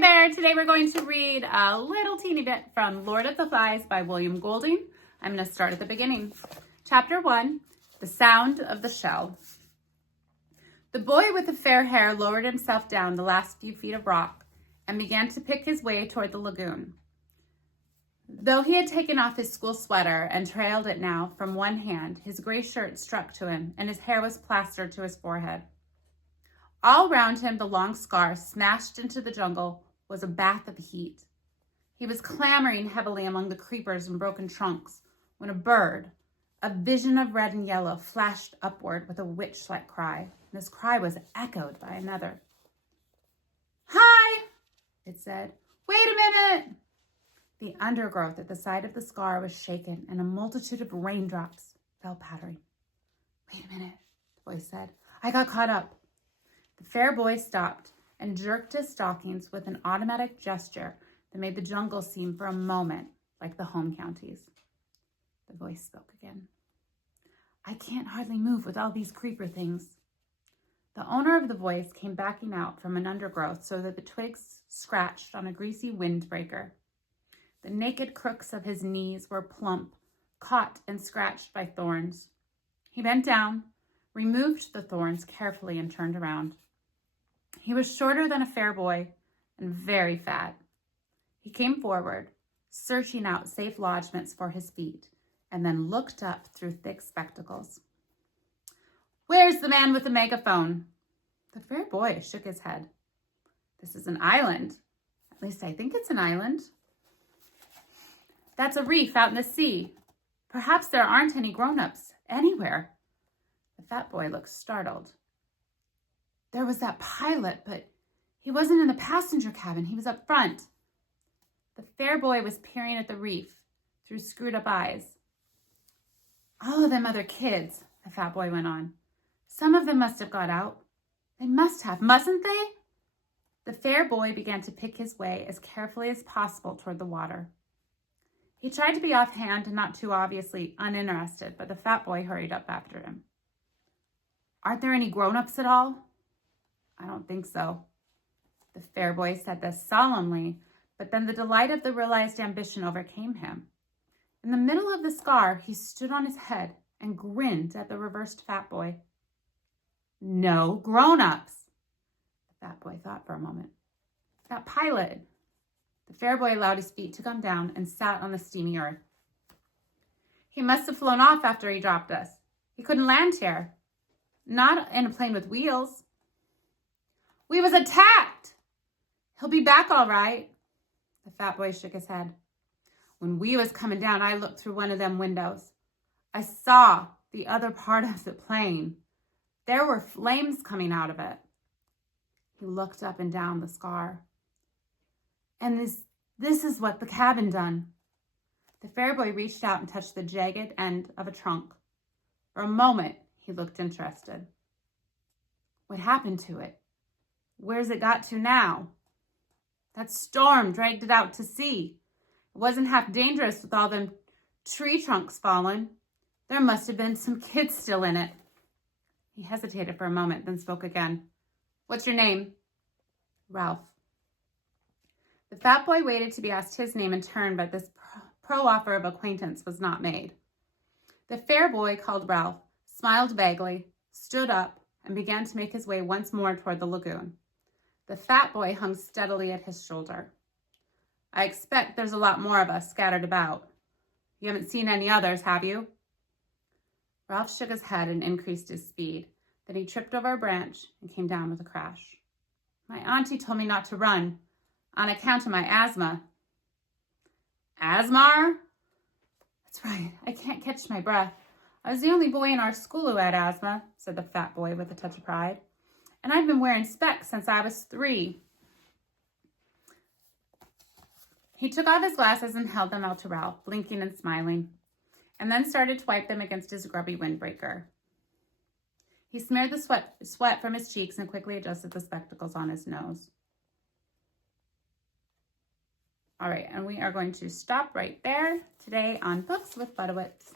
there. Today we're going to read a little teeny bit from Lord of the Flies by William Golding. I'm going to start at the beginning. Chapter 1, The Sound of the Shell. The boy with the fair hair lowered himself down the last few feet of rock and began to pick his way toward the lagoon. Though he had taken off his school sweater and trailed it now from one hand, his gray shirt struck to him and his hair was plastered to his forehead. All round him, the long scar, smashed into the jungle, was a bath of heat. He was clambering heavily among the creepers and broken trunks when a bird, a vision of red and yellow, flashed upward with a witch-like cry. And this cry was echoed by another. "Hi," it said. "Wait a minute." The undergrowth at the side of the scar was shaken, and a multitude of raindrops fell pattering. "Wait a minute," the voice said. "I got caught up." The fair boy stopped and jerked his stockings with an automatic gesture that made the jungle seem for a moment like the home counties. The voice spoke again. "I can't hardly move with all these creeper things." The owner of the voice came backing out from an undergrowth so that the twigs scratched on a greasy windbreaker. The naked crooks of his knees were plump, caught and scratched by thorns. He bent down, removed the thorns carefully, and turned around. He was shorter than a fair boy and very fat. He came forward, searching out safe lodgments for his feet, and then looked up through thick spectacles. "Where's the man with the megaphone?" The fair boy shook his head. "This is an island. At least I think it's an island." "That's a reef out in the sea. Perhaps there aren't any grown-ups anywhere." The fat boy looked startled. "There was that pilot, but he wasn't in the passenger cabin. He was up front." The fair boy was peering at the reef through screwed-up eyes. "Oh, them other kids," the fat boy went on. "Some of them must have got out. They must have, mustn't they?" The fair boy began to pick his way as carefully as possible toward the water. He tried to be offhand and not too obviously uninterested, but the fat boy hurried up after him. "Aren't there any grown-ups at all?" "I don't think so." The fair boy said this solemnly, but then the delight of the realized ambition overcame him. In the middle of the scar, he stood on his head and grinned at the reversed fat boy. "No grown-ups." The fat boy thought for a moment. "That pilot." The fair boy allowed his feet to come down and sat on the steamy earth. "He must have flown off after he dropped us. He couldn't land here. Not in a plane with wheels." "We was attacked." "He'll be back all right." The fat boy shook his head. "When we was coming down, I looked through one of them windows. I saw the other part of the plane. There were flames coming out of it." He looked up and down the scar. "And this is what the cabin done." The fair boy reached out and touched the jagged end of a trunk. For a moment, he looked interested. "What happened to it? Where's it got to now?" "That storm dragged it out to sea. It wasn't half dangerous with all them tree trunks falling. There must have been some kids still in it." He hesitated for a moment, then spoke again. "What's your name?" "Ralph." The fat boy waited to be asked his name in turn, but this pro-offer of acquaintance was not made. The fair boy, called Ralph, smiled vaguely, stood up, and began to make his way once more toward the lagoon. The fat boy hung steadily at his shoulder. "I expect there's a lot more of us scattered about. You haven't seen any others, have you?" Ralph shook his head and increased his speed. Then he tripped over a branch and came down with a crash. "My auntie told me not to run on account of my asthma." "Asthma?" "That's right. I can't catch my breath. I was the only boy in our school who had asthma," said the fat boy with a touch of pride. "And I've been wearing specs since I was 3. He took off his glasses and held them out to Ralph, blinking and smiling, and then started to wipe them against his grubby windbreaker. He smeared the sweat from his cheeks and quickly adjusted the spectacles on his nose. All right, and we are going to stop right there today on Books with Budowitz.